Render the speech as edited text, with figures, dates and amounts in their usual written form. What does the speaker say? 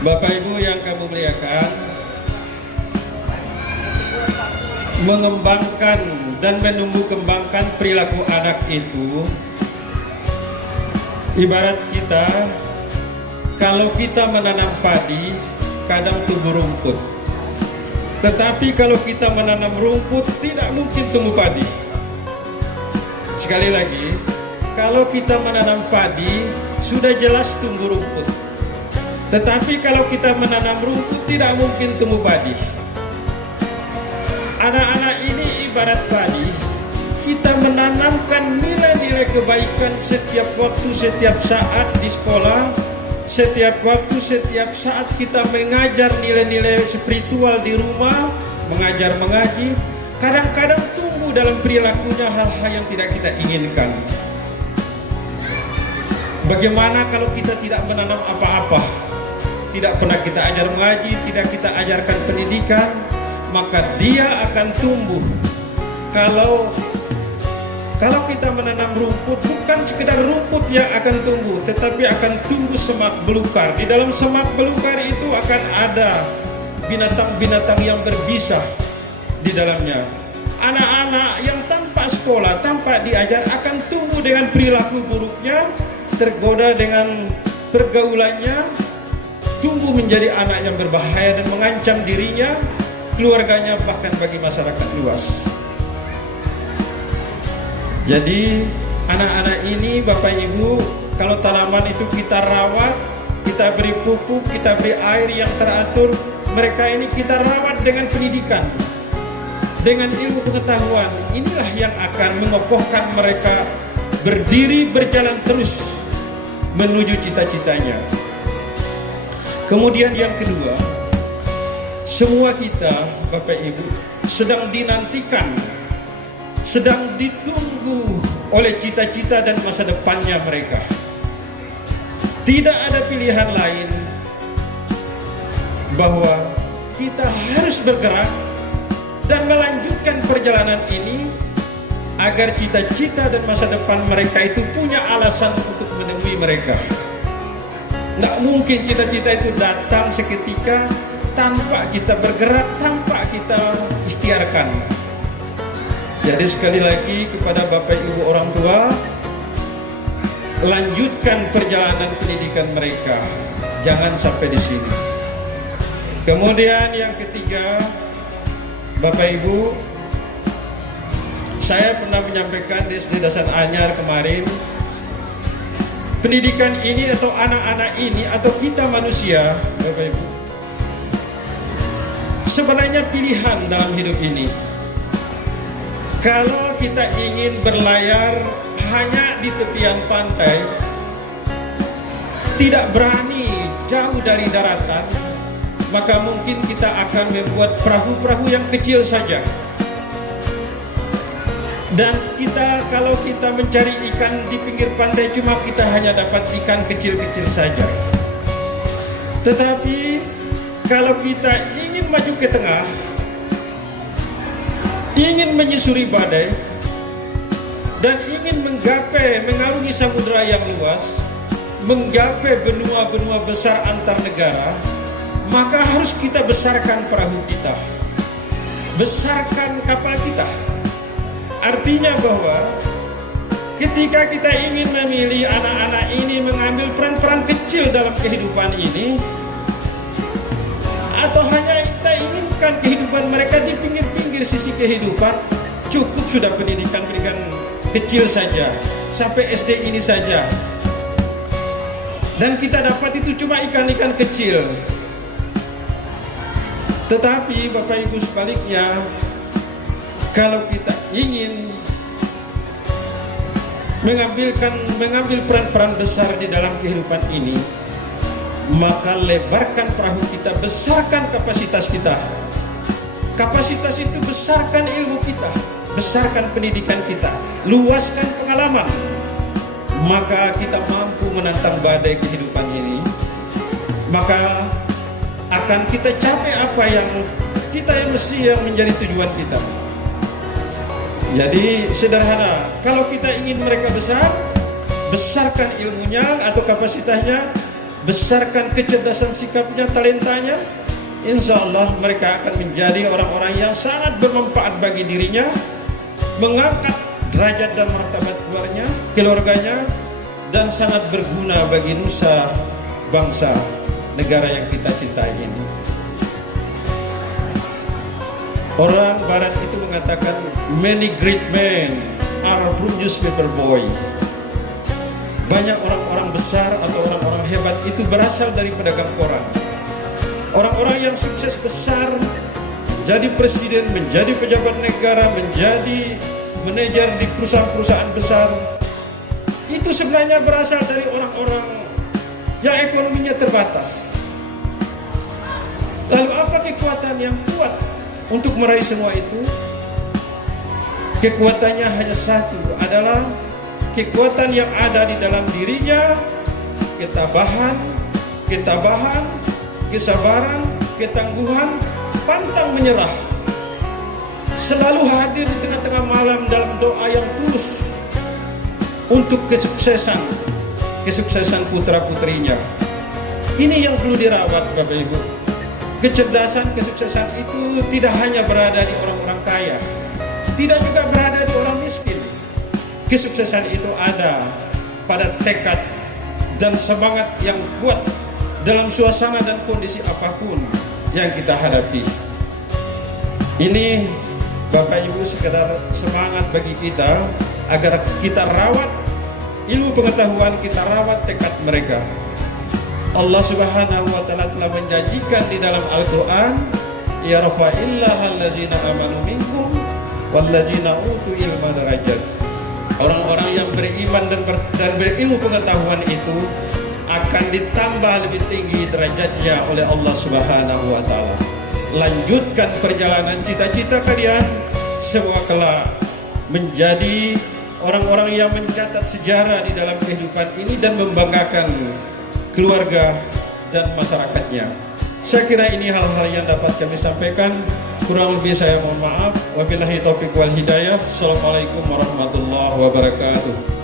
Bapak Ibu yang kami muliakan, mengembangkan dan menumbuh kembangkan perilaku anak itu ibarat kita, kalau kita menanam padi, kadang tumbuh rumput. Tetapi kalau kita menanam rumput, tidak mungkin tumbuh padi. Sekali lagi, kalau kita menanam padi, sudah jelas tumbuh rumput. Tetapi kalau kita menanam rumput, tidak mungkin tumbuh padi. Anak-anak ini ibarat padi. Kita menanamkan nilai-nilai kebaikan setiap waktu, setiap saat di sekolah, setiap waktu, setiap saat kita mengajar nilai-nilai spiritual di rumah, mengajar mengaji. Kadang-kadang tumbuh dalam perilakunya hal-hal yang tidak kita inginkan. Bagaimana kalau kita tidak menanam apa-apa? Tidak pernah kita ajar mengaji, tidak kita ajarkan pendidikan, maka dia akan tumbuh. Kalau kita menanam rumput, bukan sekedar rumput yang akan tumbuh, tetapi akan tumbuh semak belukar. Di dalam semak belukar itu akan ada binatang-binatang yang berbisa di dalamnya. Anak-anak yang tanpa sekolah, tanpa diajar, akan tumbuh dengan perilaku buruknya, tergoda dengan pergaulannya, tumbuh menjadi anak yang berbahaya dan mengancam dirinya, keluarganya, bahkan bagi masyarakat luas. Jadi anak-anak ini, Bapak Ibu, kalau tanaman itu kita rawat, kita beri pupuk, kita beri air yang teratur, mereka ini kita rawat dengan pendidikan, dengan ilmu pengetahuan. Inilah yang akan mengokohkan mereka berdiri berjalan terus menuju cita-citanya. Kemudian yang kedua, semua kita, Bapak Ibu, sedang dinantikan, sedang ditunggu oleh cita-cita dan masa depannya mereka. Tidak ada pilihan lain bahwa kita harus bergerak dan melanjutkan perjalanan ini agar cita-cita dan masa depan mereka itu punya alasan untuk menemui mereka. Tidak mungkin cita-cita itu datang seketika tanpa kita bergerak, tanpa kita ikhtiarkan. Jadi sekali lagi kepada Bapak Ibu orang tua, lanjutkan perjalanan pendidikan mereka, jangan sampai di sini. Kemudian yang ketiga, Bapak Ibu, saya pernah menyampaikan di SD Dasar Anyar kemarin, pendidikan ini atau anak-anak ini atau kita manusia, Bapak Ibu, sebenarnya pilihan dalam hidup ini. Kalau kita ingin berlayar hanya di tepian pantai, tidak berani jauh dari daratan, maka mungkin kita akan membuat perahu-perahu yang kecil saja. Dan kalau kita mencari ikan di pinggir pantai, cuma kita hanya dapat ikan kecil-kecil saja. Tetapi kalau kita ingin maju ke tengah, ingin menyusuri badai, dan ingin mengarungi samudera yang luas, menggapai benua-benua besar antar negara, maka harus kita besarkan perahu kita, besarkan kapal kita. Artinya bahwa ketika kita ingin memilih anak-anak ini mengambil peran-peran kecil dalam kehidupan ini, atau hanya kita inginkan kehidupan mereka di pinggir-pinggir sisi kehidupan, cukup sudah pendidikan kecil saja, sampai SD ini saja, dan kita dapat itu cuma ikan-ikan kecil. Tetapi Bapak Ibu sebaliknya, kalau kita ingin mengambil peran-peran besar di dalam kehidupan ini, maka lebarkan perahu kita, besarkan kapasitas kita. Kapasitas itu besarkan ilmu kita, besarkan pendidikan kita, luaskan pengalaman. Maka kita mampu menantang badai kehidupan ini. Maka akan kita capai apa yang menjadi tujuan kita. Jadi sederhana, kalau kita ingin mereka besar, besarkan ilmunya atau kapasitasnya, besarkan kecerdasan sikapnya, talentanya, insya Allah mereka akan menjadi orang-orang yang sangat bermanfaat bagi dirinya, mengangkat derajat dan martabat keluarganya, dan sangat berguna bagi nusa bangsa negara yang kita cintai ini. Orang barat itu mengatakan many great men are from newspaper boy. Banyak orang-orang besar atau orang-orang hebat itu berasal dari pedagang koran. Orang-orang yang sukses besar, jadi presiden, menjadi pejabat negara, menjadi manajer di perusahaan-perusahaan besar, itu sebenarnya berasal dari orang-orang yang ekonominya terbatas. Lalu apa kekuatan yang kuat untuk meraih semua itu? Kekuatannya hanya satu, adalah kekuatan yang ada di dalam dirinya, ketabahan, kesabaran, ketangguhan, pantang menyerah, selalu hadir di tengah-tengah malam dalam doa yang tulus untuk kesuksesan putra-putrinya. Ini yang perlu dirawat, Bapak Ibu. Kecerdasan, kesuksesan itu tidak hanya berada di orang-orang kaya, tidak juga berada di orang miskin. Kesuksesan itu ada pada tekad dan semangat yang kuat dalam suasana dan kondisi apapun yang kita hadapi. Ini Bapak Ibu sekedar semangat bagi kita agar kita rawat ilmu pengetahuan, kita rawat tekad mereka. Allah Subhanahu wa taala telah menjanjikan di dalam Al-Qur'an, ya rafa'illahu allazina amanu minkum wallazina utu ilma darajat. Orang-orang yang beriman dan berilmu pengetahuan itu akan ditambah lebih tinggi derajatnya oleh Allah Subhanahu wa taala. Lanjutkan perjalanan cita-cita kalian, semua kelak menjadi orang-orang yang mencatat sejarah di dalam kehidupan ini dan membanggakan keluarga dan masyarakatnya. Saya kira ini hal-hal yang dapat kami sampaikan. Kurang lebih saya mohon maaf. Wabillahi taufiq wal hidayah. Assalamualaikum warahmatullahi wabarakatuh.